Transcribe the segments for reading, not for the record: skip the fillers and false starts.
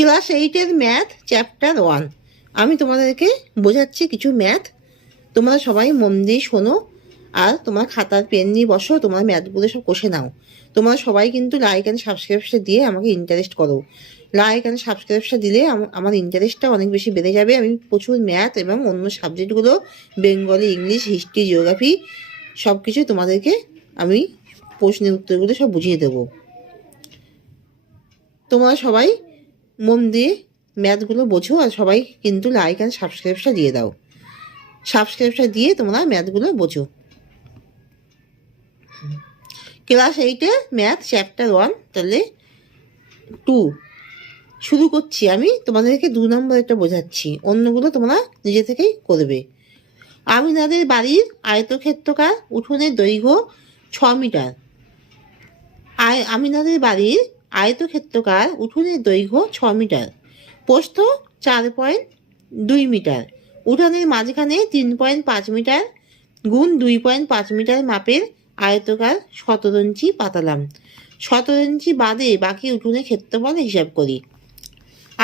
Class 8-এর math chapter 1 আমি তোমাদেরকে বোঝাচ্ছি কিছু ম্যাথ। তোমরা সবাই মন দিয়ে শোনো আর তোমার খাতার পেন নিয়ে বসো, তোমার ম্যাথগুলো সব কষে নাও। তোমরা সবাই কিন্তু লাইক অ্যান্ড সাবস্ক্রাইবটা দিয়ে আমাকে ইন্টারেস্ট করো। লাইক অ্যান্ড সাবস্ক্রাইবটা দিলে আমার ইন্টারেস্টটা অনেক বেশি বেড়ে যাবে। আমি প্রচুর ম্যাথ এবং অন্য সাবজেক্টগুলো, বেঙ্গলি, ইংলিশ, হিস্ট্রি, জিওগ্রাফি সব কিছু তোমাদেরকে আমি প্রশ্নের উত্তরগুলো সব বুঝিয়ে দেবো। তোমরা সবাই মন দিয়ে ম্যাথগুলো বোঝো আর সবাই কিন্তু লাইক অ্যান্ড সাবস্ক্রাইবটা দিয়ে দাও। সাবস্ক্রাইবটা দিয়ে তোমরা ম্যাথগুলো বোঝো। ক্লাস 8-এ ম্যাথ চ্যাপ্টার 1 তাহলে 2 শুরু করছি। আমি তোমাদেরকে 2 নম্বরটা বোঝাচ্ছি, অন্যগুলো তোমরা নিজে থেকেই করবে। আমিনাদের বাড়ির আয়তক্ষেত্রাকার উঠোনের দৈর্ঘ্য 6 মিটার। আমিনাদের বাড়ির আয়তক্ষেত্রাকার উঠোনের দৈর্ঘ্য 6 মিটার, প্রস্থ 4.2 মিটার, উঠানের মাঝখানে 3.5 মিটার গুণ 2.5 মিটার মাপের আয়তকার 17 ইঞ্চি পাতালাম। 17 ইঞ্চি বাদে বাকি উঠোনের ক্ষেত্রফল হিসাব করি।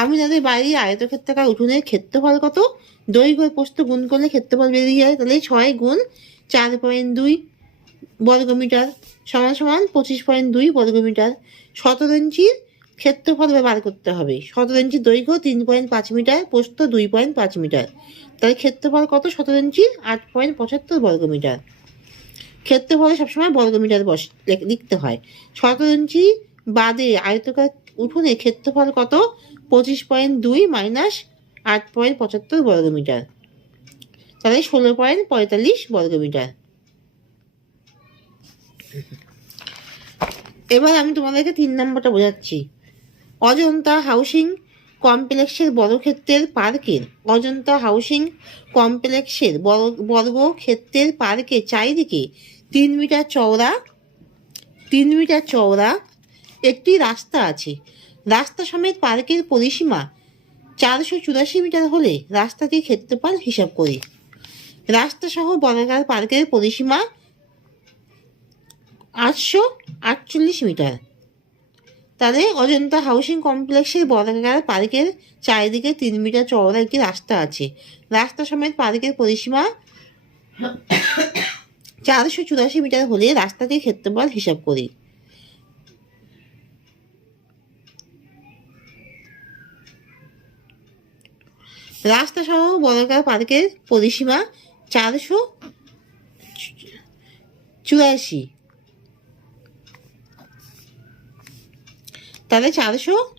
আমিনাদের বাড়ির আয়তক্ষেত্রাকার উঠোনের ক্ষেত্রফল কত? দৈর্ঘ্য প্রস্থ গুণ করলে ক্ষেত্রফল বেরিয়ে যায়, তাহলে 6 গুণ 4.2 বর্গমিটার সমান সমান 25.2 বর্গমিটার। 17 ইঞ্চির ক্ষেত্রফল বার করতে হবে। 17 ইঞ্চির দৈর্ঘ্য 3.5 মিটার, প্রস্থ 2.5 মিটার, তাহলে ক্ষেত্রফল কত 17 ইঞ্চির? 8.75 বর্গমিটার। ক্ষেত্রফলে সবসময় বর্গমিটার লিখতে হয়। 17 ইঞ্চি বাদে আয়তকার উঠোনের ক্ষেত্রফল কত? 25.2 মাইনাস 8.75 বর্গমিটার, তাহলে 16.45 বর্গমিটার। এবার আমি তোমাদেরকে 3 নম্বরটা বোঝাচ্ছি। অজন্তা হাউসিং কমপ্লেক্সের বর্গক্ষেত্রের পার্কের অজন্তা হাউসিং কমপ্লেক্সের বর্গক্ষেত্রের পার্কের চারিদিকে 3 মিটার চওড়া একটি রাস্তা আছে। রাস্তা সমেত পার্কের পরিসীমা 484 মিটার হলে রাস্তাটির ক্ষেত্রফল হিসাব করি। রাস্তা সহ বর্গাকার পার্কের পরিসীমা 848 মিটার। তাহলে অজন্তা হাউসিং কমপ্লেক্সের বর্গাকার পার্কের চারিদিকে 3 মিটার চওড়া একটি রাস্তা আছে। রাস্তা সমেত পার্কের পরিসীমা 484 মিটার হলে রাস্তাটির ক্ষেত্রফল হিসাব করি। রাস্তা সহ বর্গাকার পার্কের পরিসীমা 484, তাহলে 400